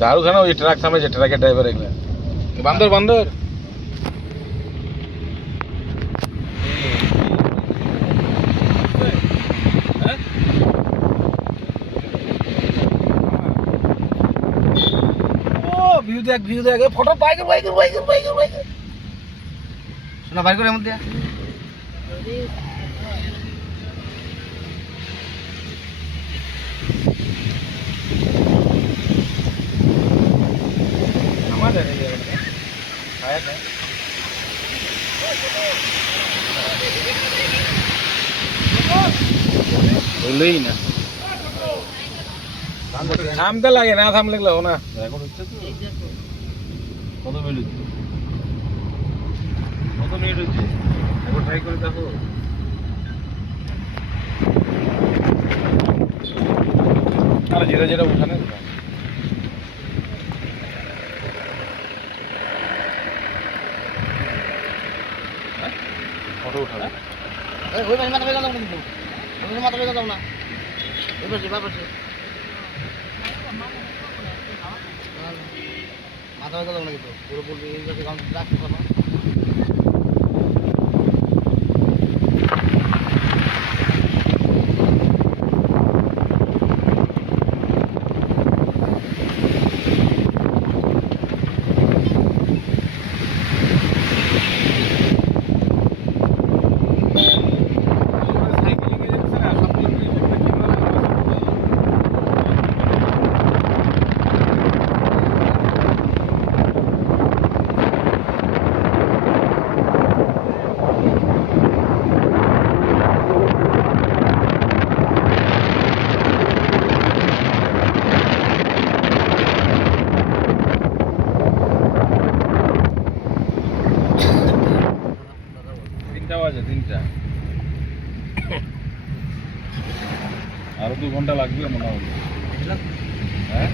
दारू खाना ওই ট্রাক থামে যে ট্রাকের ড্রাইভার এগুলা বান্দর বান্দর ভিউ দেখ ফটো বাইকের শোনা বাইক করে মধ্যে বললেই না থামতে লাগে না থামলে লাগলো না কত মিনিট হচ্ছে একবার ট্রাই করে দেখো আর যেটা উঠানে ফটো উঠাবে ওই মাথা বের করলাম কিন্তু ওই মাথা বের করলাম না ওই পাশে মাথা বের করলাম না কিন্তু পুরোপুরি এই পাশে কাউন্ট রাখতে পারবো তিনটা আরো 2 ঘন্টা লাগবে মনে হয় হ্যাঁ